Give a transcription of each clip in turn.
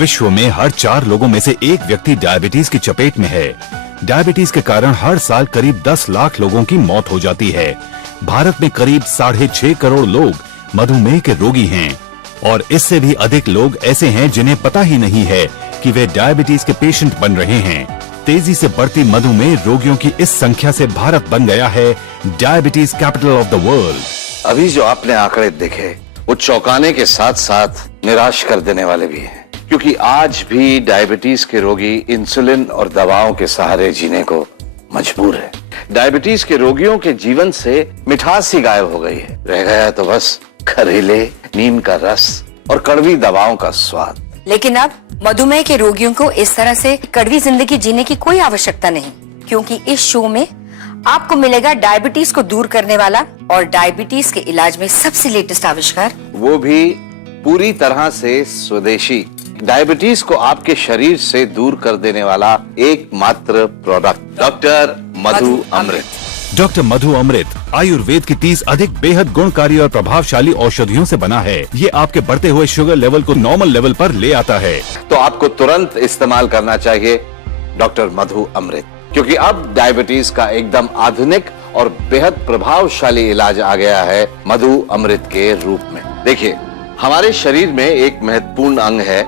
विश्व में हर 4 लोगों में से 1 व्यक्ति डायबिटीज की चपेट में है। डायबिटीज के कारण हर साल करीब 10 लाख लोगों की मौत हो जाती है। भारत में करीब 6.5 करोड़ लोग मधुमेह के रोगी हैं और इससे भी अधिक लोग ऐसे हैं जिन्हें पता ही नहीं है कि वे डायबिटीज के पेशेंट बन रहे हैं। तेजी से बढ़ती मधुमेह रोगियों की इस संख्या से भारत बन गया है diabetes capital of the world. अभी जो आपने आंकड़े देखे वो चौंकाने के साथ साथ निराश कर देने वाले भी हैं, क्योंकि आज भी डायबिटीज के रोगी इंसुलिन और दवाओं के सहारे जीने को मजबूर है। डायबिटीज के रोगियों के जीवन से मिठास ही गायब हो गई है। रह गया तो बस खरीले नीम का रस और कड़वी दवाओं का स्वाद। लेकिन अब मधुमेह के रोगियों को इस तरह से कड़वी जिंदगी जीने की कोई आवश्यकता नहीं, क्योंकि इस शो में आपको मिलेगा डायबिटीज को दूर करने वाला और डायबिटीज के इलाज में सबसे लेटेस्ट आविष्कार, वो भी पूरी तरह से स्वदेशी। डायबिटीज को आपके शरीर से दूर कर देने वाला एकमात्र प्रोडक्ट, डॉक्टर मधु अमृत। डॉक्टर मधु अमृत आयुर्वेद की 30 अधिक बेहद गुणकारी और प्रभावशाली औषधियों से बना है। ये आपके बढ़ते हुए शुगर लेवल को नॉर्मल लेवल पर ले आता है। तो आपको तुरंत इस्तेमाल करना चाहिए डॉक्टर मधु अमृत, क्योंकि अब डायबिटीज का एकदम आधुनिक और बेहद प्रभावशाली इलाज आ गया है मधु अमृत के रूप में। देखिए, हमारे शरीर में एक महत्वपूर्ण अंग है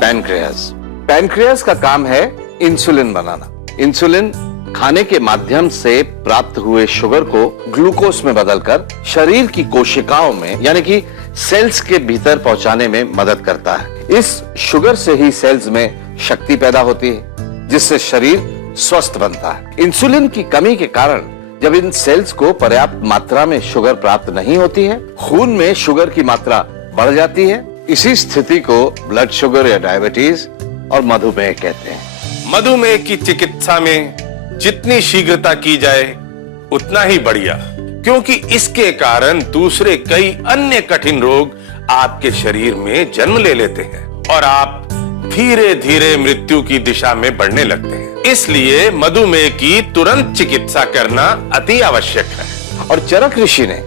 पैनक्रियास। पैनक्रियास का काम है इंसुलिन बनाना। इंसुलिन खाने के माध्यम से प्राप्त हुए शुगर को ग्लूकोज में बदलकर शरीर की कोशिकाओं में यानी कि सेल्स के भीतर पहुंचाने में मदद करता है। इस शुगर से ही सेल्स में शक्ति पैदा होती है, जिससे शरीर स्वस्थ बनता है। इंसुलिन की कमी के कारण जब इन सेल्स को पर्याप्त मात्रा में शुगर प्राप्त नहीं होती है, खून में शुगर की मात्रा बढ़ जाती है। इसी स्थिति को ब्लड शुगर या डायबिटीज और मधुमेह कहते हैं। मधुमेह की चिकित्सा में जितनी शीघ्रता की जाए उतना ही बढ़िया, क्योंकि इसके कारण दूसरे कई अन्य कठिन रोग आपके शरीर में जन्म ले लेते हैं और आप धीरे धीरे मृत्यु की दिशा में बढ़ने लगते हैं। इसलिए मधुमेह की तुरंत चिकित्सा करना अति आवश्यक है। और चरक ऋषि ने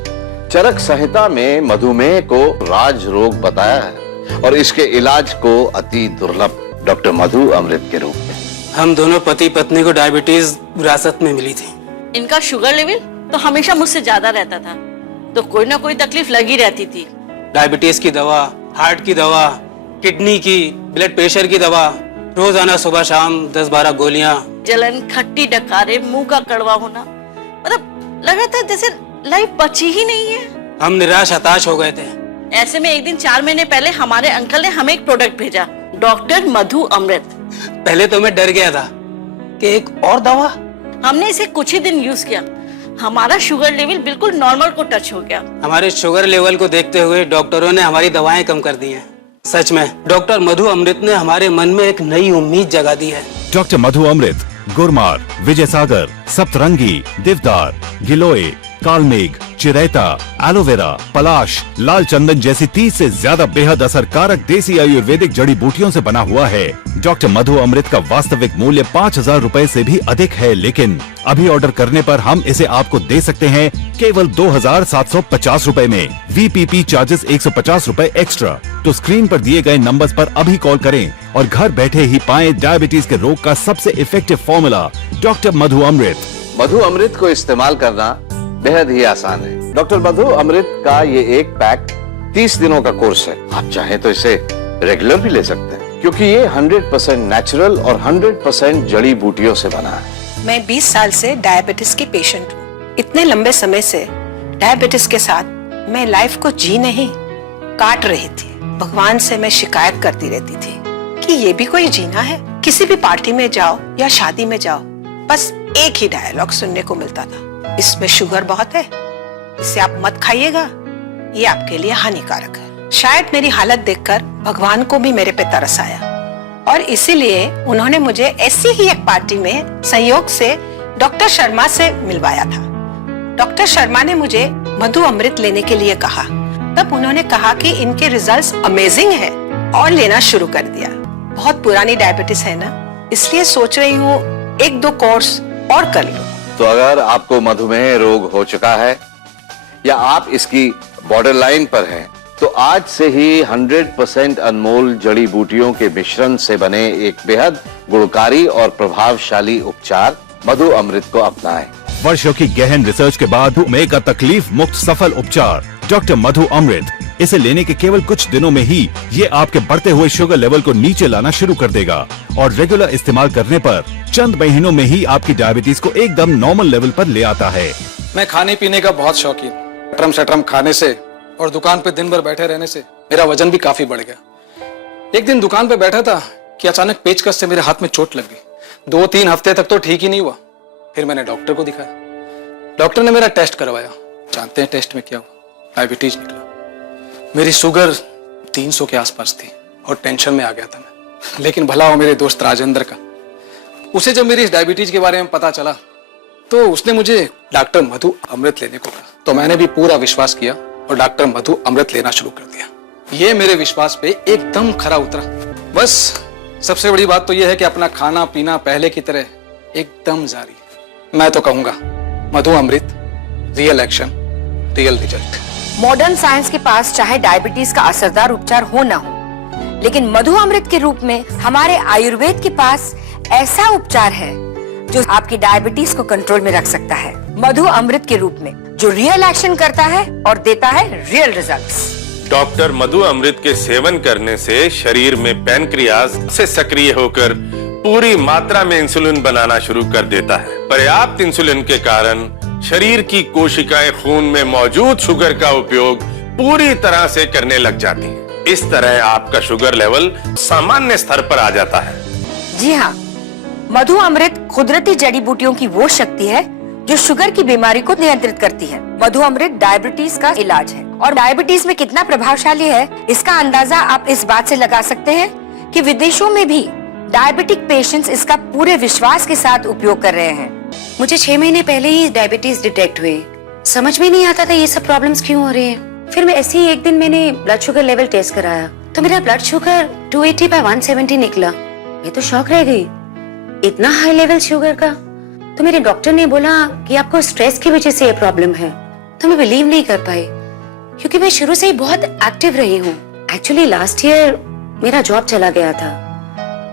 चरक संहिता में मधुमेह को राज रोग बताया है और इसके इलाज को अति दुर्लभ डॉक्टर मधु अमृत के रूप में। हम दोनों पति पत्नी को डायबिटीज विरासत में मिली थी। इनका शुगर लेवल तो हमेशा मुझसे ज्यादा रहता था, तो कोई ना कोई तकलीफ लगी रहती थी। डायबिटीज की दवा, हार्ट की दवा, किडनी की, ब्लड प्रेशर की दवा, रोजाना सुबह शाम 10-12 गोलियां। जलन, खट्टी डकारे, मुंह का कड़वा होना, मतलब लगा था जैसे लाइफ बची ही नहीं है। हम निराश हताश हो गए थे। ऐसे में एक दिन 4 महीने पहले हमारे अंकल ने हमें एक प्रोडक्ट भेजा, डॉक्टर मधु अमृत। पहले तो मैं डर गया था कि एक और दवा। हमने इसे कुछ ही दिन यूज किया, हमारा शुगर लेवल बिल्कुल नॉर्मल को टच हो गया। हमारे शुगर लेवल को देखते हुए डॉक्टरों ने हमारी दवाएं कम कर दी हैं। सच में डॉक्टर मधु अमृत ने हमारे मन में एक नई उम्मीद जगा दी है। डॉक्टर मधु अमृत गुरमार, विजय सागर, सप्तरंगी, देवदार, गिलोय, कालमेघ, चिरैता, एलोवेरा, पलाश, लाल चंदन जैसी 30 से ज्यादा बेहद असरकारक देसी आयुर्वेदिक जड़ी बूटियों से बना हुआ है। डॉक्टर मधु अमृत का वास्तविक मूल्य 5,000 रुपए से भी अधिक है, लेकिन अभी ऑर्डर करने पर हम इसे आपको दे सकते हैं केवल 2,750 रुपए में। VPP चार्जेस 150 रुपए एक्स्ट्रा। तो स्क्रीन पर दिए गए नंबर्स पर अभी कॉल करें और घर बैठे ही पाएं डायबिटीज के रोग का सबसे इफेक्टिव फॉर्मूला, डॉक्टर मधु अमृत। मधु अमृत को इस्तेमाल करना बेहद ही आसान है। डॉक्टर मधु अमृत का ये एक पैक 30 दिनों का कोर्स है। आप चाहें तो इसे रेगुलर भी ले सकते हैं, क्योंकि ये 100% नेचुरल और 100% जड़ी बूटियों से बना है। मैं 20 साल से डायबिटीज की पेशेंट हूँ। इतने लंबे समय से डायबिटीज के साथ मैं लाइफ को जी नहीं काट रही थी। भगवान से मैं शिकायत करती रहती थी कि ये भी कोई जीना है। किसी भी पार्टी में जाओ या शादी में जाओ, बस एक ही डायलॉग सुनने को मिलता था, इसमें शुगर बहुत है, इसे आप मत खाइएगा, ये आपके लिए हानिकारक है। शायद मेरी हालत देखकर भगवान को भी मेरे पे तरस आया और इसीलिए उन्होंने मुझे ऐसी ही एक पार्टी में संयोग से डॉक्टर शर्मा से मिलवाया था। डॉक्टर शर्मा ने मुझे मधु अमृत लेने के लिए कहा। तब उन्होंने कहा कि इनके रिजल्ट्स अमेजिंग है और लेना शुरू कर दिया। बहुत पुरानी डायबिटीज है ना, इसलिए सोच रही हूँ 1-2 कोर्स और कर लूं। तो अगर आपको मधुमेह रोग हो चुका है या आप इसकी बॉर्डर लाइन पर हैं, तो आज से ही 100% अनमोल जड़ी बूटियों के मिश्रण से बने एक बेहद गुणकारी और प्रभावशाली उपचार मधु अमृत को अपनाएं। वर्षों की गहन रिसर्च के बाद मधुमेह का तकलीफ मुक्त सफल उपचार डॉक्टर मधु अमृत। इसे लेने के केवल कुछ दिनों में ही ये आपके बढ़ते हुए शुगर लेवल को नीचे लाना शुरू कर देगा और रेगुलर इस्तेमाल करने पर चंद महीनों में ही आपकी डायबिटीज को एकदम नॉर्मल लेवल पर ले आता है। मैं खाने पीने का बहुत शौकीन। सटरम सटरम खाने से और दुकान पे दिन भर बैठे रहने से मेरा वजन भी काफी बढ़ गया। एक दिन दुकान पे बैठा था कि अचानक पेचकस से मेरे हाथ में चोट लग गई। 2-3 हफ्ते तक तो ठीक ही नहीं हुआ। फिर मैंने डॉक्टर को दिखाया। डॉक्टर ने मेरा टेस्ट करवाया। जानते हैं टेस्ट में क्या हुआ? डायबिटीज निकला। मेरी शुगर 300 के आसपास थी और टेंशन में आ गया था मैं। लेकिन भला हो मेरे दोस्त राजेंद्र का। उसे जब मेरी इस डायबिटीज के बारे में पता चला तो उसने मुझे डॉक्टर मधु अमृत लेने को कहा। तो मैंने भी पूरा विश्वास किया और डॉक्टर मधु अमृत लेना शुरू कर दिया। ये मेरे विश्वास पे एकदम खरा उतरा। बस सबसे बड़ी बात तो यह है कि अपना खाना पीना पहले की तरह एकदम जारी। मैं तो कहूंगा Madhu Amrit, real action, real result. Modern science के पास चाहे डायबिटीज का असरदार उपचार हो ना हो, लेकिन मधु अमृत के रूप में हमारे आयुर्वेद के पास ऐसा उपचार है जो आपकी डायबिटीज को कंट्रोल में रख सकता है। मधु अमृत के रूप में जो रियल एक्शन करता है और देता है रियल रिजल्ट्स। डॉक्टर मधु अमृत के सेवन करने से शरीर में पैनक्रियाज से सक्रिय होकर पूरी मात्रा में इंसुलिन बनाना शुरू कर देता है। पर्याप्त इंसुलिन के कारण शरीर की कोशिकाएं खून में मौजूद शुगर का उपयोग पूरी तरह से करने लग जाती हैं। इस तरह आपका शुगर लेवल सामान्य स्तर पर आ जाता है। जी हाँ, मधु अमृत कुदरती जड़ी बूटियों की वो शक्ति है जो शुगर की बीमारी को नियंत्रित करती है। मधु अमृत डायबिटीज का इलाज है और डायबिटीज में कितना प्रभावशाली है इसका अंदाजा आप इस बात से लगा सकते हैं कि विदेशों में भी डायबिटिक पेशेंट्स इसका पूरे विश्वास के साथ उपयोग कर रहे हैं। मुझे 6 महीने पहले ही डायबिटीज डिटेक्ट हुई। समझ में नहीं आता था ये सब प्रॉब्लम्स क्यों हो रही हैं। फिर मैं ऐसे ही एक दिन मैंने ब्लड शुगर लेवल टेस्ट कराया तो मेरा ब्लड शुगर 280/170 निकला। मैं तो शॉक रह गई, इतना हाई लेवल शुगर का। तो मेरे डॉक्टर ने बोला कि आपको स्ट्रेस की वजह से ये प्रॉब्लम है। तो मैं बिलीव नहीं कर पाई क्योंकि मैं शुरू से ही बहुत एक्टिव रही हूँ। एक्चुअली लास्ट ईयर मेरा जॉब चला गया था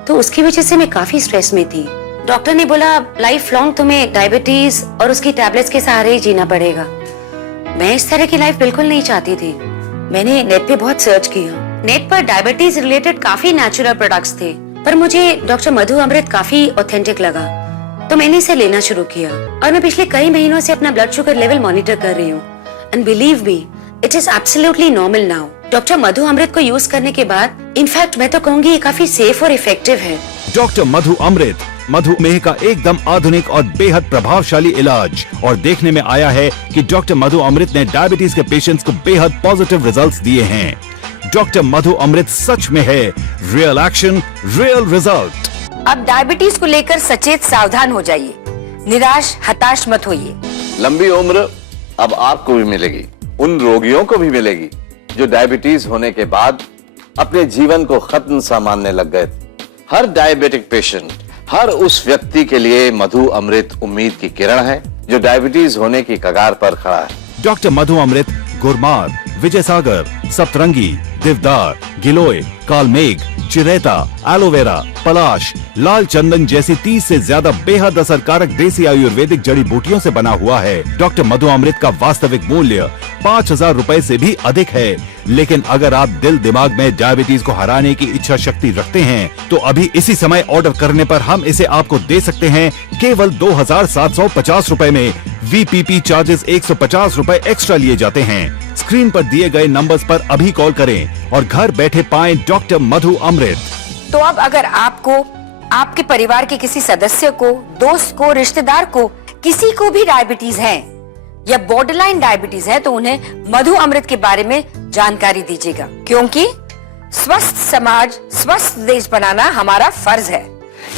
तो उसकी वजह से मैं काफी स्ट्रेस में थी। डॉक्टर ने बोला लाइफ लॉन्ग तुम्हें डायबिटीज और उसकी टैबलेट्स के सहारे ही जीना पड़ेगा। मैं इस तरह की लाइफ बिल्कुल नहीं चाहती थी। मैंने नेट पे बहुत सर्च किया। नेट पर डायबिटीज रिलेटेड काफी नेचुरल प्रोडक्ट्स थे पर मुझे डॉक्टर मधु अमृत काफी ऑथेंटिक लगा तो मैंने इसे लेना शुरू किया और मैं पिछले कई महीनों से अपना ब्लड शुगर लेवल मॉनिटर कर रही हूँ। And believe me, it is absolutely normal now. Doctor Madhu Amrit को यूज करने के बाद इनफैक्ट मैं तो कहूंगी ये काफी सेफ और इफेक्टिव है। डॉक्टर मधु अमृत मधुमेह का एकदम आधुनिक और बेहद प्रभावशाली इलाज। और देखने में आया है कि डॉक्टर मधु अमृत ने डायबिटीज के पेशेंट्स को बेहद पॉजिटिव रिजल्ट्स दिए हैं। डॉक्टर मधु अमृत सच में है रियल एक्शन, रियल रिजल्ट। अब डायबिटीज को लेकर सचेत सावधान हो जाइए, निराश हताश मत होइए। लंबी उम्र अब आपको भी मिलेगी, उन रोगियों को भी मिलेगी जो डायबिटीज होने के बाद अपने जीवन को खत्म सा मानने लग गए थे। हर डायबिटिक पेशेंट, हर उस व्यक्ति के लिए मधु अमृत उम्मीद की किरण है जो डायबिटीज होने की कगार पर खड़ा है। डॉक्टर मधु अमृत गुरमार, विजय सागर, सप्तरंगी, देवदार, गिलोय, कालमेघ, चिरैता, एलोवेरा, पलाश, लाल चंदन जैसी 30 से ज्यादा बेहद असरकारक देसी आयुर्वेदिक जड़ी बूटियों से बना हुआ है। डॉक्टर मधु अमृत का वास्तविक मूल्य 5,000 रुपए से भी अधिक है। लेकिन अगर आप दिल दिमाग में डायबिटीज को हराने की इच्छा शक्ति रखते हैं तो अभी इसी समय ऑर्डर करने पर हम इसे आपको दे सकते हैं केवल 2,750 रुपए में। VPP चार्जेस 150 रुपए एक्स्ट्रा लिए जाते हैं। स्क्रीन पर दिए गए नंबर्स पर अभी कॉल करें और घर बैठे पाएं डॉक्टर मधु अमृत। तो अब अगर आपको, आपके परिवार के किसी सदस्य को, दोस्त को, रिश्तेदार को, किसी को भी डायबिटीज है या बॉर्डरलाइन डायबिटीज है तो उन्हें मधु अमृत के बारे में जानकारी दीजिएगा, क्योंकि स्वस्थ समाज, स्वस्थ देश बनाना हमारा फर्ज है।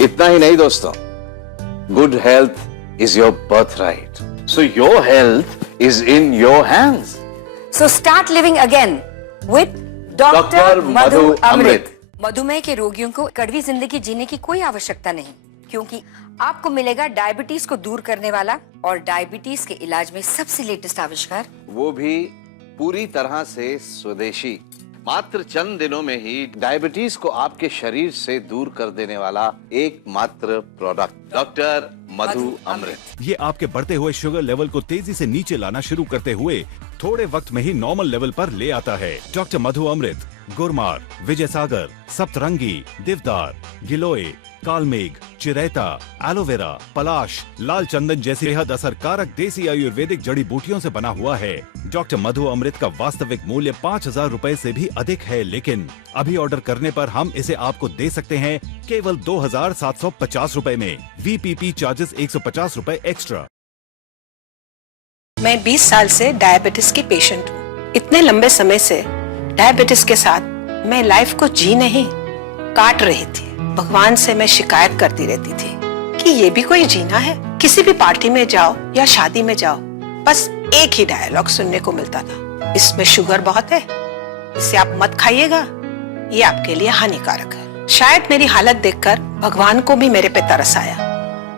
इतना ही नहीं दोस्तों, good health is your birthright, so your health is in your hands. So start living again with doctor Madhu Amrit. मधुमेह के रोगियों को कड़वी जिंदगी जीने की कोई आवश्यकता नहीं, क्योंकि आपको मिलेगा डायबिटीज को दूर करने वाला और डायबिटीज के इलाज में सबसे लेटेस्ट आविष्कार, वो भी पूरी तरह से स्वदेशी, मात्र चंद दिनों में ही डायबिटीज को आपके शरीर से दूर कर देने वाला एकमात्र प्रोडक्ट डॉक्टर मधु अमृत। ये आपके बढ़ते हुए शुगर लेवल को तेजी से नीचे लाना शुरू करते हुए थोड़े वक्त में ही नॉर्मल लेवल पर ले आता है। डॉक्टर मधु अमृत गुरमार, विजय सागर, सप्तरंगी, देवदार, गिलोय, कालमेघ, चिरैता, एलोवेरा, पलाश, लाल चंदन जैसी बेहद असरकारक देसी आयुर्वेदिक जड़ी बूटियों से बना हुआ है। डॉक्टर मधु अमृत का वास्तविक मूल्य 5,000 रुपए से भी अधिक है, लेकिन अभी ऑर्डर करने पर हम इसे आपको दे सकते हैं केवल 2,750 रुपए में। VPP चार्जेस 150 रुपए एक्स्ट्रा। मैं 20 साल से डायबिटीज की पेशेंट हूँ। इतने लंबे समय से डायबिटीज के साथ मैं लाइफ को जी नहीं काट रही थी। भगवान से मैं शिकायत करती रहती थी कि ये भी कोई जीना है। किसी भी पार्टी में जाओ या शादी में जाओ, बस एक ही डायलॉग सुनने को मिलता था, इसमें शुगर बहुत है, इसे आप मत खाइएगा, ये आपके लिए हानिकारक है। शायद मेरी हालत देखकर भगवान को भी मेरे पे तरस आया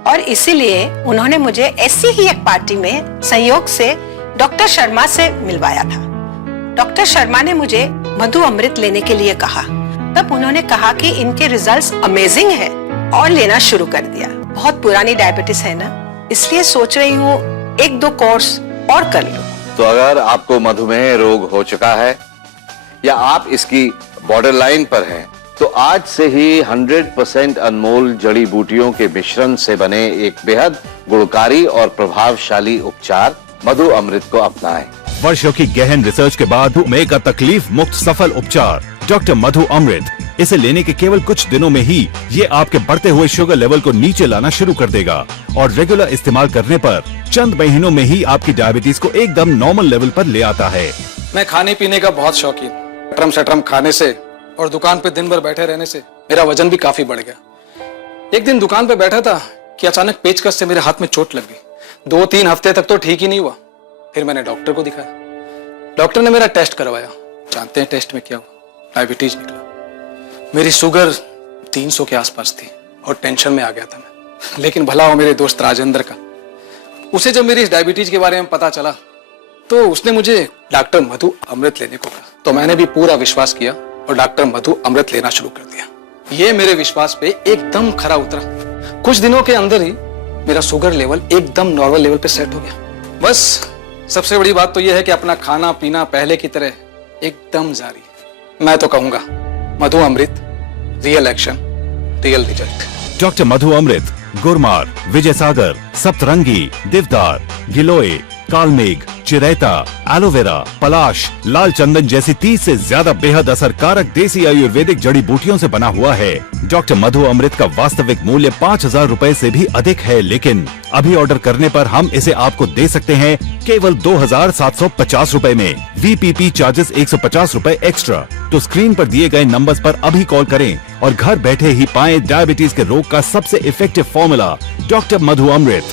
और इसीलिए उन्होंने मुझे ऐसी ही एक पार्टी में संयोग से डॉक्टर शर्मा से मिलवाया था। डॉक्टर शर्मा ने मुझे मधु अमृत लेने के लिए कहा। तब उन्होंने कहा कि इनके रिजल्ट्स अमेजिंग है और लेना शुरू कर दिया। बहुत पुरानी डायबिटीज है ना, इसलिए सोच रही हूँ 1-2 कोर्स और कर लूं। तो अगर आपको मधुमेह रोग हो चुका है या आप इसकी बॉर्डर लाइन पर हैं, तो आज से ही 100% अनमोल जड़ी बूटियों के मिश्रण से बने एक बेहद गुणकारी और प्रभावशाली उपचार मधु अमृत को अपनाएं। वर्षों की गहन रिसर्च के बाद मधुमेह का तकलीफ मुक्त सफल उपचार डॉक्टर मधु अमृत। इसे लेने के केवल कुछ दिनों में ही ये आपके बढ़ते हुए शुगर लेवल को नीचे लाना शुरू कर देगा और रेगुलर इस्तेमाल करने पर चंद महीनों में ही आपकी डायबिटीज को एकदम नॉर्मल लेवल पर ले आता है। मैं खाने पीने का बहुत शौकीन। टर्म सटरम खाने से और दुकान पे दिन भर बैठे रहने से मेरा वजन भी काफी बढ़ गया। एक दिन दुकान पे बैठा था कि अचानक पेचकस से मेरे हाथ में चोट लग गई। 2-3 हफ्ते तक तो ठीक ही नहीं हुआ। फिर मैंने डॉक्टर को दिखाया। डॉक्टर ने मेरा टेस्ट करवाया। जानते हैं टेस्ट में क्या हुआ? डायबिटीज निकला। मेरी शुगर 300 के आसपास थी और टेंशन में आ गया था मैं। लेकिन भला हो मेरे दोस्त राजेंद्र का, उसे जब मेरी इस डायबिटीज के बारे में पता चला तो उसने मुझे डॉक्टर मधु अमृत लेने को कहा। तो मैंने भी पूरा विश्वास किया और डॉक्टर मधु अमृत लेना शुरू कर दिया। ये मेरे विश्वास पे एकदम खरा उतरा। कुछ दिनों के अंदर ही मेरा शुगर लेवल एकदम नॉर्मल लेवल पे सेट हो गया। बस सबसे बड़ी बात तो यह है कि अपना खाना पीना पहले की तरह एकदम जारी है। मैं तो कहूंगा Madhu Amrit, real action, real result. Doctor Madhu Amrit गुरमार, विजय सागर, सप्तरंगी, देवदार, गिलोय, कालमेघ, चिरैता, एलोवेरा, पलाश, लाल चंदन जैसी 30 से ज्यादा बेहद असरकारक देसी आयुर्वेदिक जड़ी बूटियों से बना हुआ है। डॉक्टर मधु अमृत का वास्तविक मूल्य 5,000 रुपए से भी अधिक है, लेकिन अभी ऑर्डर करने पर हम इसे आपको दे सकते हैं केवल 2,750 रुपए में। VPP चार्जेस 150 रुपए एक्स्ट्रा। तो स्क्रीन पर दिए गए नंबर्स पर अभी कॉल करें और घर बैठे ही पाएं डायबिटीज के रोग का सबसे इफेक्टिव फॉर्मूला डॉक्टर मधु अमृत।